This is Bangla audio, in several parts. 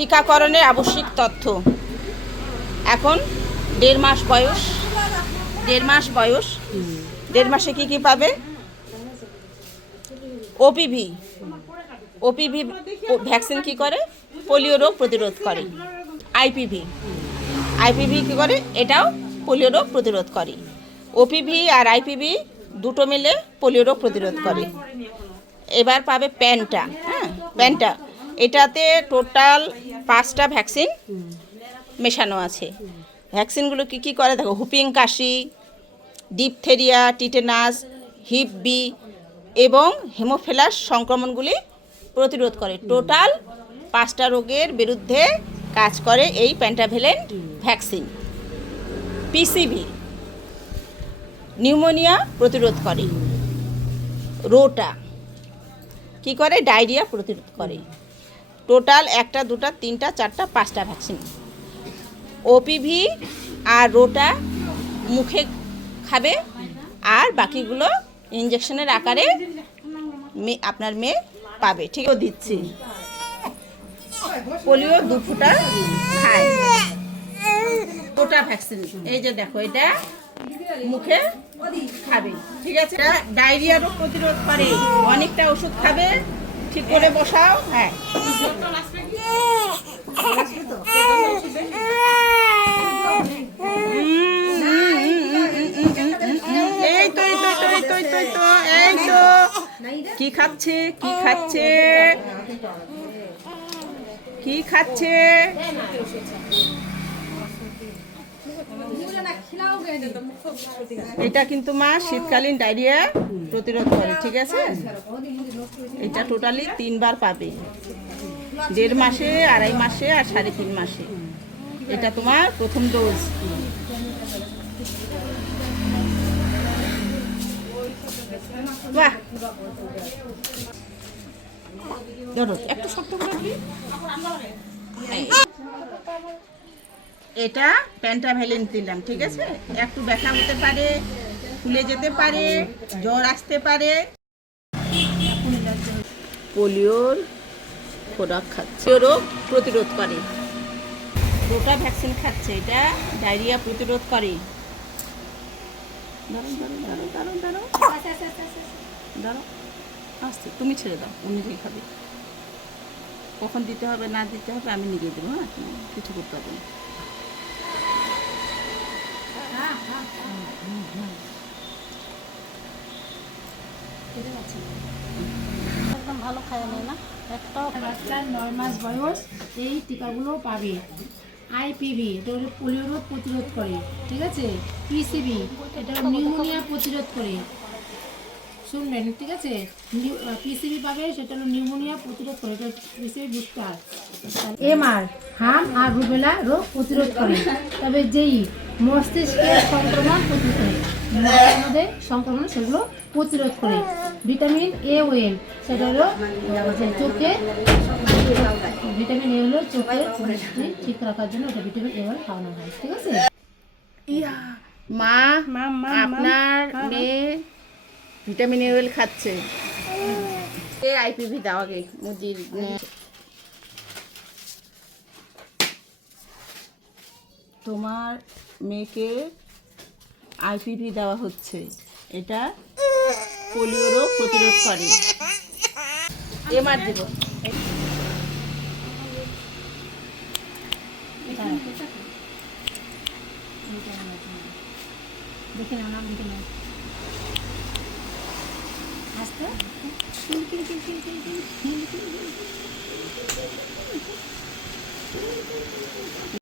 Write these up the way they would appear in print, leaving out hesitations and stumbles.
টিকাকরণের আবশ্যিক তথ্য। এখন 1.5 মাস বয়স, 1.5 মাসে কি পাবে? ওপিভি ভ্যাকসিন কি করে? পোলিও রোগ প্রতিরোধ করে। আইপিভি কি করে? এটাও পোলিও রোগ প্রতিরোধ করে। ওপিভি আর আইপিভি দুটো মিলে পোলিও রোগ প্রতিরোধ করে। এবার পাবে প্যান্টা। প্যান্টা এটাতে টোটাল 5টা ভ্যাকসিন মেশানো আছে। ভ্যাকসিনগুলো কি করে দেখো, হুপিং কাশি, ডিপথেরিয়া, টিটেনাস, হিপ বি এবং হেমোফিলাস সংক্রমণগুলি প্রতিরোধ করে। টোটাল 5টা রোগের বিরুদ্ধে কাজ করে এই পেন্টাভেলেন্ট ভ্যাকসিন। পিসিভি নিউমোনিয়া প্রতিরোধ করে। রোটা কি করে? ডায়রিয়া প্রতিরোধ করে। টোটাল 1টা 2টা 3টা 4টা 5টা ভ্যাকসিন। ওপিভি আর রোটা মুখে খাবে, আর বাকিগুলো ইঞ্জেকশনের আকারে আপনার মেয়ে পাবে। ঠিক দিচ্ছি। পোলিও 2 ফোঁটা খায়। রোটা ভ্যাকসিন এই যে দেখো, এটা মুখে খাবে। ঠিক আছে। ডায়রিয়া রোগ প্রতিরোধ করে। অনেকটা ওষুধ খাবে। ঠিক করে বসাও। হ্যাঁ, এই তো কি খাচ্ছে? এটা কিন্তু মা শীতকালীন ডায়রিয়া প্রতিরোধ করে। ঠিক আছে। এটা টোটালি 3 বার পাবে, 1.5 মাসে, 2.5 মাসে আর 3.5 মাসে। এটা তোমার প্রথম ডোজ। বাহ, ধরো একটু শক্ত করে দিই। এটা পেন্টাভেলেন্ট দিলাম। ঠিক আছে। একটু ব্যথা হতে পারে, ফুলে যেতে পারে, জ্বর আসতে পারে। পোলিওর খোরাক খাচ্ছে, রোগ প্রতিরোধ করে। রোটা ভ্যাকসিন খাচ্ছে, এটা ডায়রিয়া প্রতিরোধ করে। দাঁড়াও আস্তে, তুমি ছেড়ে দাও, ও নিজেই খাবে। কখন দিতে হবে না দিতে হবে আমি নিজে দেবো। হ্যাঁ, কিছু করতে হবে না। একদম ভালো খায় না একটাও। বাচ্চার 9 মাস বয়স এই টিকাগুলো পাবে। আইপিভি এটা হলো পোলিও রোগ প্রতিরোধ করে। ঠিক আছে। পিসিবি এটা নিউমোনিয়া প্রতিরোধ করে। শুনবেন, ঠিক আছে। পিসিবি পাবে, সেটা হলো নিউমোনিয়া প্রতিরোধ করে। এটা পিসিবি বুস্টার। এমআর হাম আর রুবেলা রোগ প্রতিরোধ করে। তবে যেই মস্তিষ্কের সংক্রমণ প্রতিরোধ করে, মধ্যে সংক্রমণ সেগুলো প্রতিরোধ করে। ভিটামিন এ ওয়েল সেটা হলো চোখে, ভিটামিন এ হলো চোখের দৃষ্টি ঠিক রাখার জন্য এটা ভিটামিন এ ওয়েল খাওয়ানো হয়। ঠিক আছে। মা, আপনার মেয়ে ভিটামিন এ ওয়েল খাচ্ছে। আইপিভি দাও আগে মুদির। তোমার মেয়েকে আইপিভি দেওয়া হচ্ছে। এটা পোলিও রোগ প্রতিরোধ করে। এমআর দেব। দেখে নাম দেখে নাও আস্তে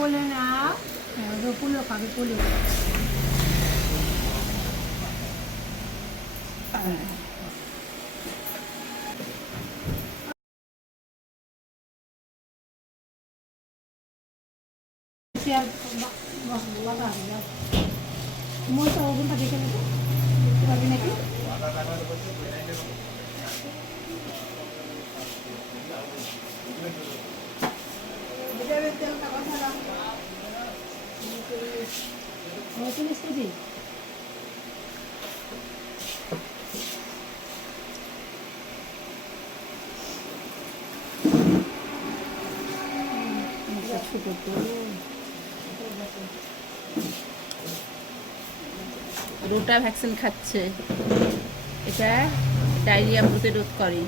বলে না। পোলিও খাবে, পোলিও মনটা ওগুনটা দেখে নেবো পারবি নাকি? কেজি ছোট তো। রোটা ভ্যাকসিন খাচ্ছে, এটা ডায়রিয়া প্রতিরোধ করে।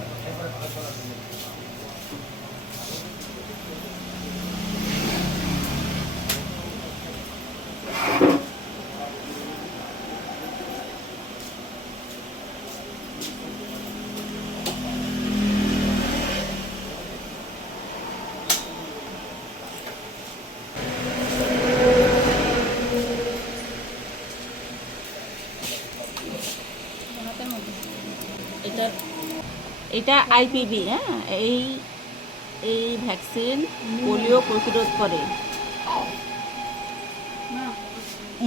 এটা এটা আইপিভি, হ্যাঁ, এই ভ্যাকসিন পোলিও প্রতিরোধ করে।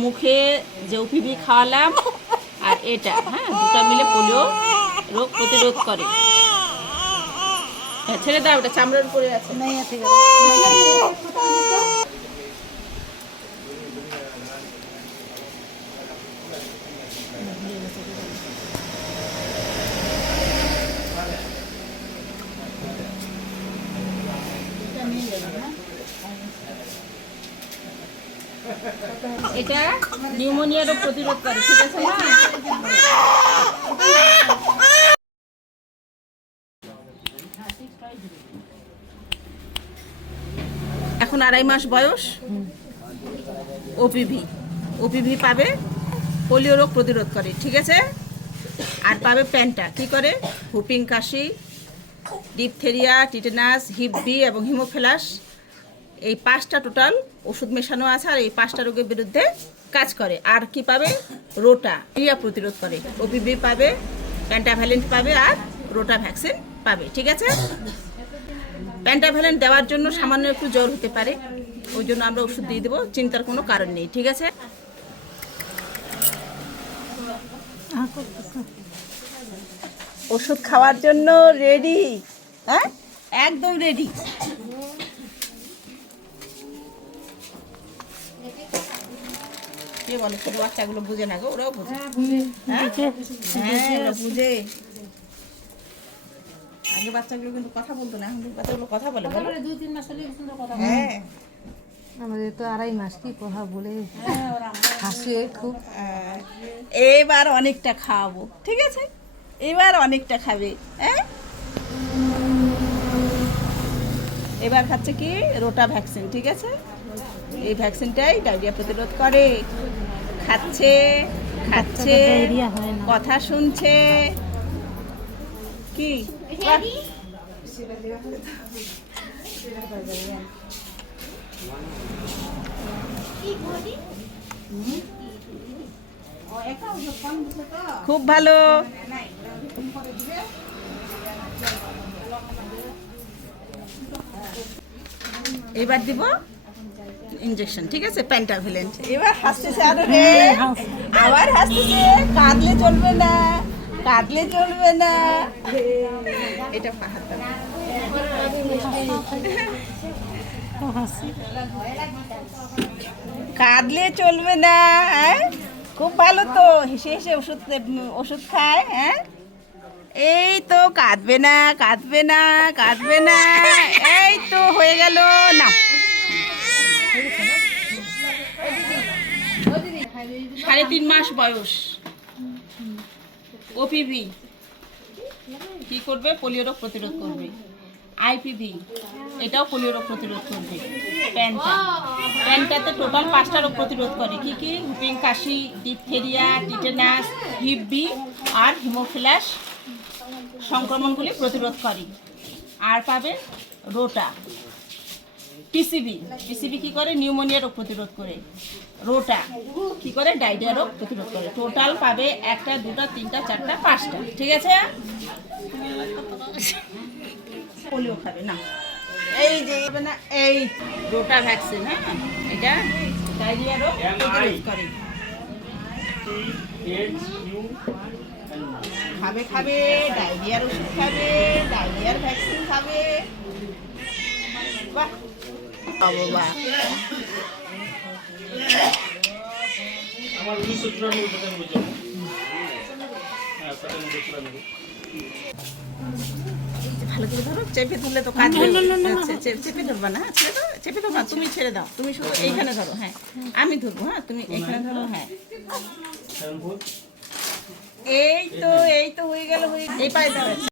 মুখে যে ওপিভি খাওয়ালাম আর এটা, হ্যাঁ, দুটো মিলে পোলিও রোগ প্রতিরোধ করে। হ্যাঁ, ছেড়ে দাও, ওটা চামড়ার উপরে আছে। এটা নিউমোনিয়া রোগ প্রতিরোধ করে, ঠিক আছে না? এখন 2.5 মাস বয়স, ওপিভি পাবে, পোলিও রোগ প্রতিরোধ করে, ঠিক আছে। আর পাবে প্যান্টা, কি করে? হুপিং কাশি, ডিপথেরিয়া, টিটেনাস, হিপ বি এবং হিমোফিলাস, এই 5টা টোটাল ওষুধ মেশানো আছে, আর এই 5টা রোগের বিরুদ্ধে কাজ করে। আর কি পাবে? রোটা, ডায়রিয়া প্রতিরোধ করে। ওপিভি পাবে, প্যান্টাভ্যালেন্ট পাবে, আর রোটা ভ্যাকসিন পাবে, ঠিক আছে। প্যান্টাভ্যালেন্ট দেওয়ার জন্য সামান্য একটু জ্বর হতে পারে, ওই জন্য আমরা ওষুধ দিয়ে দেবো, চিন্তার কোনো কারণ নেই, ঠিক আছে। ওষুধ খাওয়ার জন্য রেডি, হ্যাঁ, একদম রেডি। কে বলে ছোট বাচ্চাগুলো বুঝে না গো? ওরাও বুঝে, হ্যাঁ, ওরা বুঝে। আগে বাচ্চাগুলো কিন্তু কথা বলতো না, এখন বাচ্চাগুলো কথা বলে। 2-3 মাস হলে সুন্দর কথা বলে। হ্যাঁ, আমাদের তো 2.5 মাস কি কথা বলে হাসে খুব। এবার অনেকটা খাওয়াবো, ঠিক আছে, এবার অনেকটা খাবে, হ্যাঁ। এবার খাচ্ছে কি? রোটা ভ্যাকসিন, ঠিক আছে। এই ভ্যাকসিনটাই ডায়রিয়া প্রতিরোধ করে। খাচ্ছে, কথা শুনছে, কি খুব ভালো। এবার দিব ইনজেকশন, ঠিক আছে, প্যান্টাভ্যালেন্ট। এবার হাসতেছে আরো রে, আবার হাসতেছে। কাঁদলে চলবে না, কাঁদলে চলবে না। এটা পাহাড়, কাঁদলে চলবে না, হ্যাঁ। খুব ভালো তো, হেসে হেসে ওষুধ খায়, হ্যাঁ। এই তো কাঁদবে না, কাঁদবে না, কাঁদবে না, এই তো হয়ে গেল না। 3.5 মাস বয়স, ওপিভি কি করবে? পোলিও রোগ প্রতিরোধ করবে। আইপিভি, এটাও পোলিও রোগ প্রতিরোধ করবে। প্যান্টাতে টোটাল 5টা রোগ প্রতিরোধ করে, কি কি? হুপিং কাশি, ডিপথেরিয়া, টিটেনাস, হিপ বি আর হিমোফিলাস সংক্রমণগুলি প্রতিরোধ করে। আর পাবে রোটা। পিসিবি কি করে? নিউমোনিয়া রোগ প্রতিরোধ করে। রোটা কি করে? ডায়রিয়া রোগ প্রতিরোধ করে। টোটাল পাবে 1টা, 2টা, 3টা, 4টা, 5টা, ঠিক আছে। পোলিও খাবে না, এই যে না, এই রোটা ভ্যাকসিন, হ্যাঁ, এটা ডায়রিয়া রোগ প্রতিরোধ করে। খাবে, ডায়রিয়ার ওষুধ খাবে, ডায়রিয়ার ভ্যাকসিন খাবে। বাহ বাবা, আমার 1994 বুঝলাম। হ্যাঁ, 97 ভালো করে ধরো, চেপে ধরলে তো কাজ চেপে ধরবা না, হ্যাঁ ছেড়ে দাও, চেপে ধরবা, তুমি ছেড়ে দাও, তুমি শুধু এইখানে ধরো, হ্যাঁ আমি ধরবো, হ্যাঁ তুমি এইখানে ধরো, হ্যাঁ এই তো হয়ে গেল, এই পায়ে দাও।